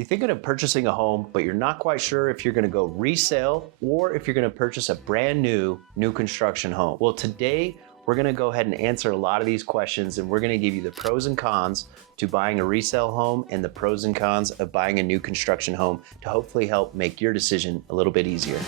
You're thinking of purchasing a home, but you're not quite sure if you're gonna go resale or if you're gonna purchase a brand new construction home. Well, today we're gonna go ahead and answer a lot of these questions, and we're gonna give you the pros and cons to buying a resale home and the pros and cons of buying a new construction home to hopefully help make your decision a little bit easier.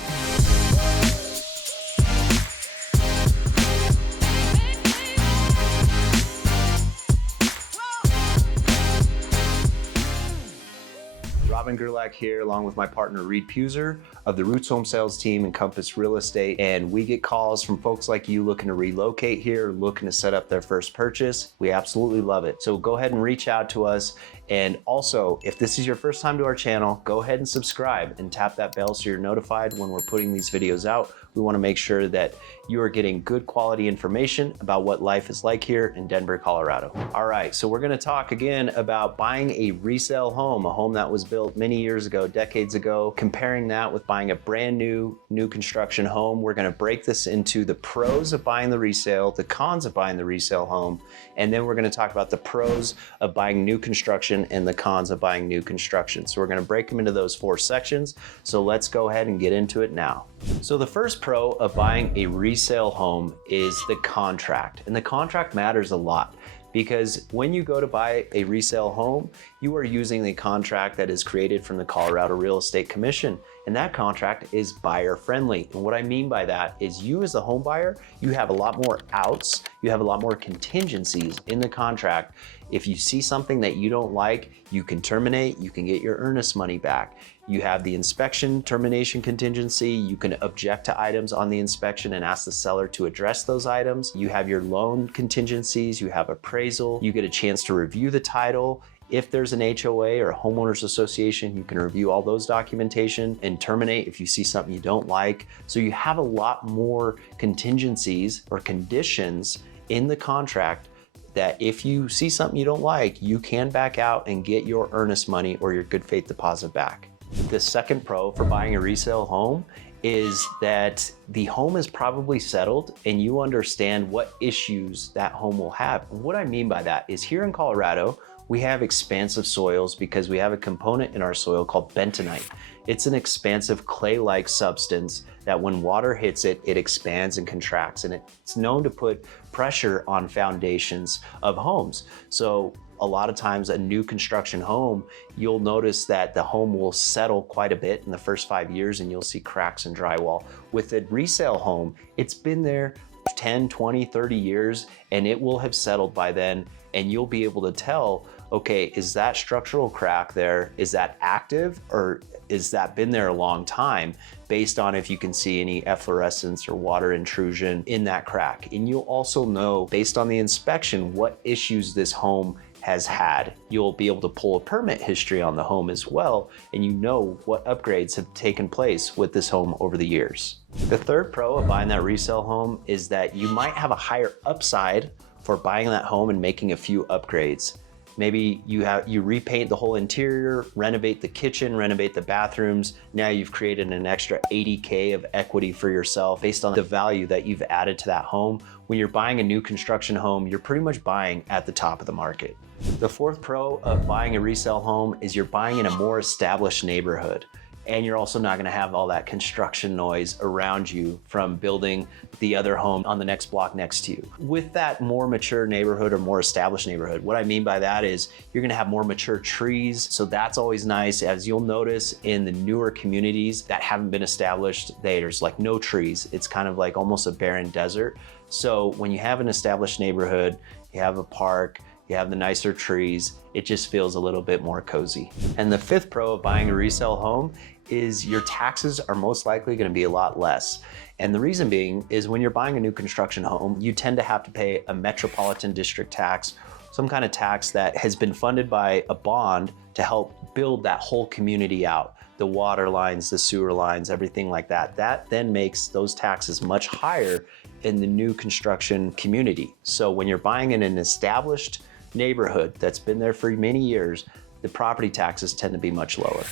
Robin Gerlach here, along with my partner Reed Puser of the Roots Home Sales team and Compass Real Estate. And we get calls from folks like you looking to relocate here, looking to set up their first purchase. We absolutely love it. So go ahead and reach out to us. And also, if this is your first time to our channel, go ahead and subscribe and tap that bell so you're notified when we're putting these videos out. We want to make sure that you are getting good quality information about what life is like here in Denver, Colorado. All right, so we're going to talk again about buying a resale home, a home that was built many years ago, decades ago, comparing that with buying a brand new construction home. We're going to break this into the pros of buying the resale, the cons of buying the resale home, and then we're going to talk about the pros of buying new construction and the cons of buying new construction. So we're going to break them into those 4 sections. So let's go ahead and get into it now. So the first pro of buying a resale home is the contract. And the contract matters a lot, because when you go to buy a resale home, you are using the contract that is created from the Colorado Real Estate Commission. And that contract is buyer friendly. And what I mean by that is you as the home buyer, you have a lot more outs, you have a lot more contingencies in the contract. If you see something that you don't like, you can terminate, you can get your earnest money back. You have the inspection termination contingency. You can object to items on the inspection and ask the seller to address those items. You have your loan contingencies, you have appraisal, you get a chance to review the title. If there's an HOA or a homeowners association, you can review all those documentation and terminate if you see something you don't like. So you have a lot more contingencies or conditions in the contract that if you see something you don't like, you can back out and get your earnest money or your good faith deposit back. The second pro for buying a resale home is that the home is probably settled and you understand what issues that home will have. And what I mean by that is here in Colorado, we have expansive soils because we have a component in our soil called bentonite. It's an expansive clay-like substance that when water hits it, it expands and contracts, and it's known to put pressure on foundations of homes. So a lot of times a new construction home, you'll notice that the home will settle quite a bit in the first 5 years and you'll see cracks in drywall. With a resale home, it's been there 10, 20, 30 years and it will have settled by then, and you'll be able to tell, okay, is that structural crack there? Is that active, or is that been there a long time, based on if you can see any efflorescence or water intrusion in that crack. And you'll also know, based on the inspection, what issues this home has had. You'll be able to pull a permit history on the home as well, and you know what upgrades have taken place with this home over the years. The third pro of buying that resale home is that you might have a higher upside for buying that home and making a few upgrades. Maybe you repaint the whole interior, renovate the kitchen, renovate the bathrooms. Now you've created an extra $80K of equity for yourself based on the value that you've added to that home. When you're buying a new construction home, you're pretty much buying at the top of the market. The fourth pro of buying a resale home is you're buying in a more established neighborhood. And you're also not gonna have all that construction noise around you from building the other home on the next block next to you. With that more mature neighborhood or more established neighborhood, what I mean by that is you're gonna have more mature trees. So that's always nice. As you'll notice in the newer communities that haven't been established, there's like no trees. It's kind of like almost a barren desert. So when you have an established neighborhood, you have a park, you have the nicer trees, it just feels a little bit more cozy. And the fifth pro of buying a resale home is your taxes are most likely gonna be a lot less. And the reason being is when you're buying a new construction home, you tend to have to pay a metropolitan district tax, some kind of tax that has been funded by a bond to help build that whole community out. The water lines, the sewer lines, everything like that. That then makes those taxes much higher in the new construction community. So when you're buying in an established neighborhood that's been there for many years, the property taxes tend to be much lower.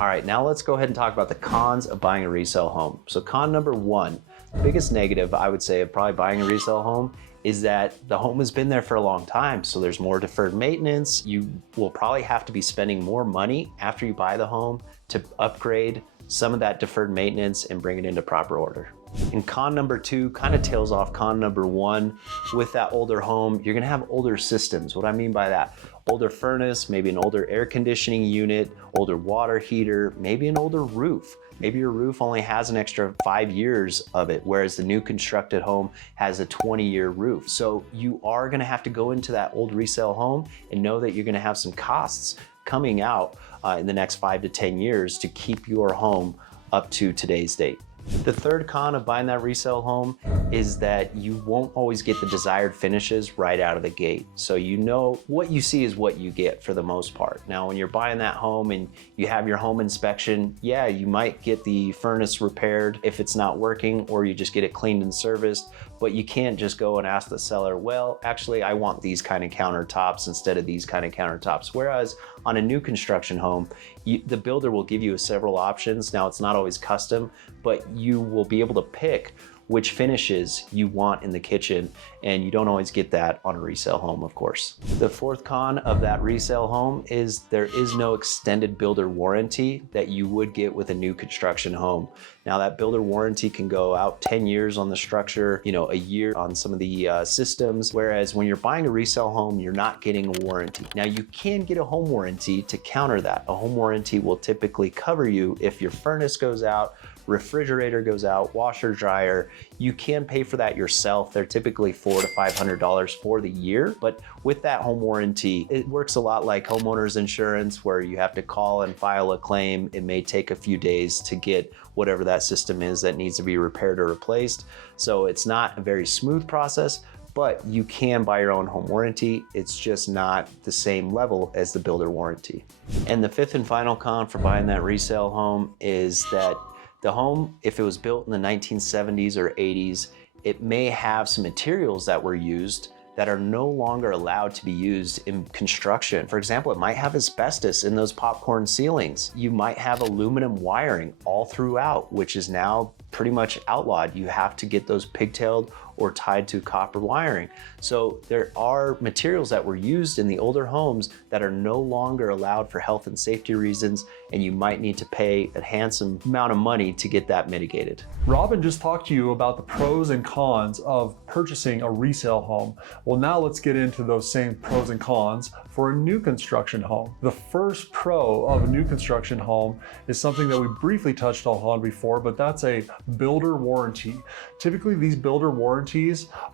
All right, now let's go ahead and talk about the cons of buying a resale home. So con number one, Biggest negative, I would say, of probably buying a resale home is that the home has been there for a long time. So there's more deferred maintenance. You will probably have to be spending more money after you buy the home to upgrade some of that deferred maintenance and bring it into proper order. And con number two kind of tails off con number one. With that older home, you're gonna have older systems. What I mean by that, older furnace, maybe an older air conditioning unit, older water heater, maybe an older roof. Maybe your roof only has an extra 5 years of it, whereas the new constructed home has a 20-year roof. So you are gonna have to go into that old resale home and know that you're gonna have some costs coming out in the next 5 to 10 years to keep your home up to today's date. The third con of buying that resale home is that you won't always get the desired finishes right out of the gate. So you know what you see is what you get for the most part. Now, when you're buying that home and you have your home inspection, yeah, you might get the furnace repaired if it's not working, or you just get it cleaned and serviced, but you can't just go and ask the seller, well, actually, I want these kind of countertops instead of these kind of countertops. Whereas on a new construction home, the builder will give you several options. Now, it's not always custom, but you will be able to pick which finishes you want in the kitchen, and you don't always get that on a resale home, of course. The fourth con of that resale home is there is no extended builder warranty that you would get with a new construction home. Now, that builder warranty can go out 10 years on the structure, a year on some of the systems, whereas when you're buying a resale home, you're not getting a warranty. Now, you can get a home warranty to counter that. A home warranty will typically cover you if your furnace goes out, refrigerator goes out, washer, dryer. You can pay for that yourself. They're typically $400 to $500 for the year. But with that home warranty, it works a lot like homeowners insurance, where you have to call and file a claim. It may take a few days to get whatever that system is that needs to be repaired or replaced. So it's not a very smooth process, but you can buy your own home warranty. It's just not the same level as the builder warranty. And the fifth and final con for buying that resale home is that the home, if it was built in the 1970s or 80s, it may have some materials that were used that are no longer allowed to be used in construction. For example, it might have asbestos in those popcorn ceilings. You might have aluminum wiring all throughout, which is now pretty much outlawed. You have to get those pigtailed or tied to copper wiring. So there are materials that were used in the older homes that are no longer allowed for health and safety reasons, and you might need to pay a handsome amount of money to get that mitigated. Robin just talked to you about the pros and cons of purchasing a resale home. Well, now let's get into those same pros and cons for a new construction home. The first pro of a new construction home is something that we briefly touched on before, but that's a builder warranty. Typically, these builder warranties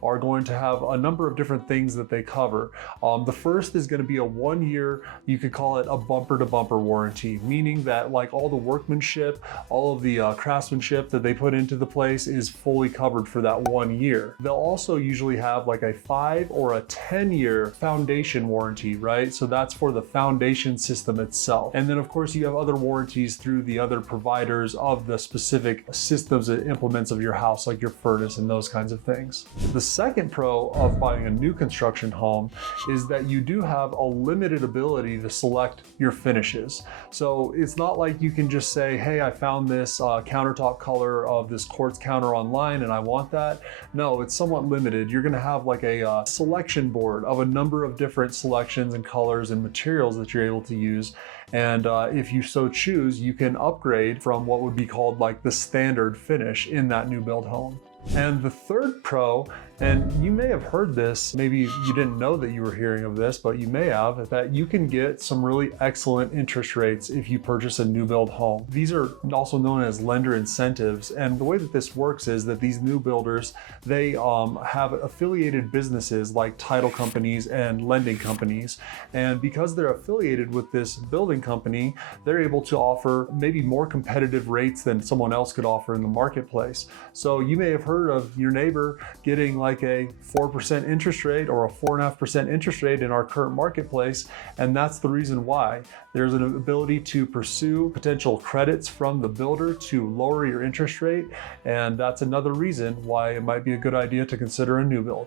are going to have a number of different things that they cover. The first is going to be a 1 year, you could call it a bumper to bumper warranty, meaning that like all the workmanship, all of the craftsmanship that they put into the place is fully covered for that 1 year. They'll also usually have like a 5 or a 10-year foundation warranty, right? So that's for the foundation system itself. And then of course you have other warranties through the other providers of the specific systems and implements of your house, like your furnace and those kinds of things. The second pro of buying a new construction home is that you do have a limited ability to select your finishes. So it's not like you can just say, hey, I found this countertop color of this quartz counter online and I want that. No, it's somewhat limited. You're gonna have like a selection board of a number of different selections and colors and materials that you're able to use. And if you so choose, you can upgrade from what would be called like the standard finish in that new build home. And the third pro, and you may have heard this, maybe you didn't know that you were hearing of this, but you may have, that you can get some really excellent interest rates if you purchase a new build home. These are also known as lender incentives. And the way that this works is that these new builders, they have affiliated businesses like title companies and lending companies. And because they're affiliated with this building company, they're able to offer maybe more competitive rates than someone else could offer in the marketplace. So you may have heard of your neighbor getting like a 4% interest rate or a 4.5% interest rate in our current marketplace. And that's the reason why. There's an ability to pursue potential credits from the builder to lower your interest rate. And that's another reason why it might be a good idea to consider a new build.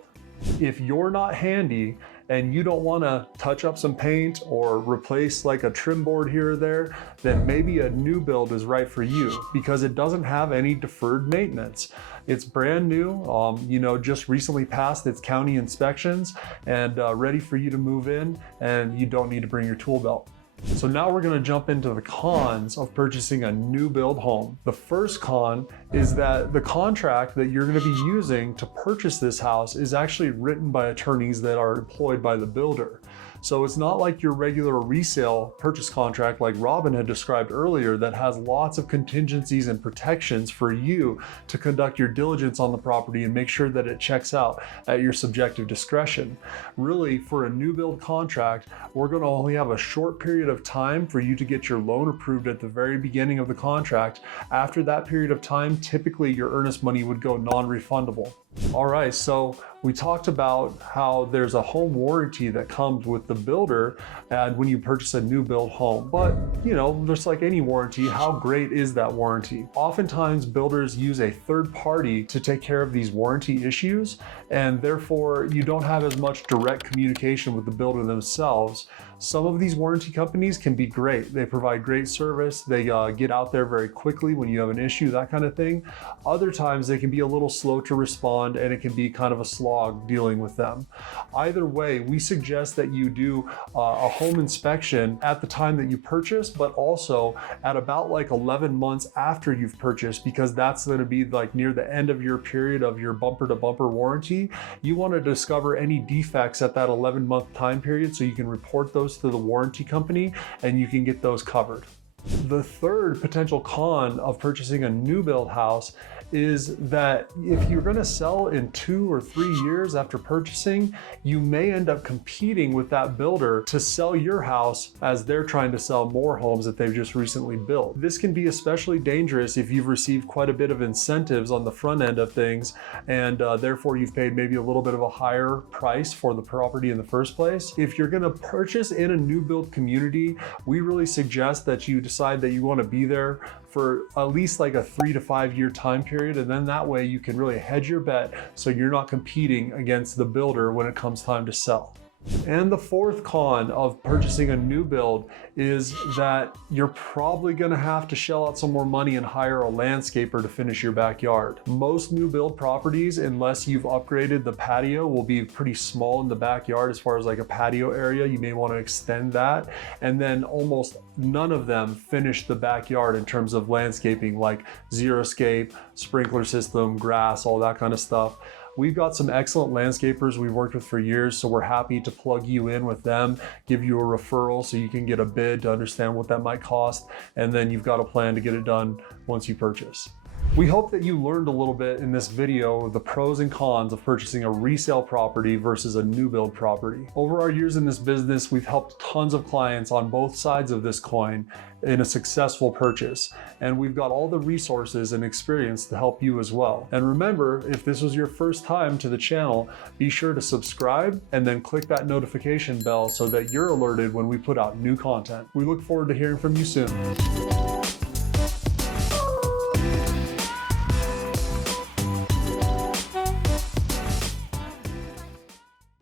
If you're not handy and you don't want to touch up some paint or replace like a trim board here or there, then maybe a new build is right for you because it doesn't have any deferred maintenance. It's brand new, just recently passed its county inspections and ready for you to move in, and you don't need to bring your tool belt. So now we're going to jump into the cons of purchasing a new build home. The first con is that the contract that you're going to be using to purchase this house is actually written by attorneys that are employed by the builder. So it's not like your regular resale purchase contract like Robin had described earlier that has lots of contingencies and protections for you to conduct your diligence on the property and make sure that it checks out at your subjective discretion. Really, for a new build contract, we're going to only have a short period of time for you to get your loan approved at the very beginning of the contract. After that period of time, typically your earnest money would go non-refundable. All right, so we talked about how there's a home warranty that comes with the builder and when you purchase a new build home. But, just like any warranty, how great is that warranty? Oftentimes builders use a third party to take care of these warranty issues, and therefore you don't have as much direct communication with the builder themselves. Some of these warranty companies can be great. They provide great service. They get out there very quickly when you have an issue, that kind of thing. Other times they can be a little slow to respond and it can be kind of a slog dealing with them. Either way, we suggest that you do a home inspection at the time that you purchase, but also at about like 11 months after you've purchased, because that's going to be like near the end of your period of your bumper to bumper warranty. You want to discover any defects at that 11-month time period so you can report those to the warranty company and you can get those covered. The third potential con of purchasing a new build house is that if you're going to sell in 2 or 3 years after purchasing, you may end up competing with that builder to sell your house as they're trying to sell more homes that they've just recently built. This can be especially dangerous if you've received quite a bit of incentives on the front end of things, and therefore you've paid maybe a little bit of a higher price for the property in the first place. If you're going to purchase in a new build community, we really suggest that you decide that you want to be there for at least like a 3 to 5 year time period, and then that way you can really hedge your bet so you're not competing against the builder when it comes time to sell. And the fourth con of purchasing a new build is that you're probably going to have to shell out some more money and hire a landscaper to finish your backyard. Most new build properties, unless you've upgraded the patio, will be pretty small in the backyard as far as like a patio area. You may want to extend that. And then almost none of them finish the backyard in terms of landscaping, like xeriscape, sprinkler system, grass, all that kind of stuff. We've got some excellent landscapers we've worked with for years, so we're happy to plug you in with them, give you a referral so you can get a bid to understand what that might cost, and then you've got a plan to get it done once you purchase. We hope that you learned a little bit in this video the pros and cons of purchasing a resale property versus a new build property. Over our years in this business, we've helped tons of clients on both sides of this coin in a successful purchase, and we've got all the resources and experience to help you as well. And remember, if this was your first time to the channel, be sure to subscribe and then click that notification bell so that you're alerted when we put out new content. We look forward to hearing from you soon.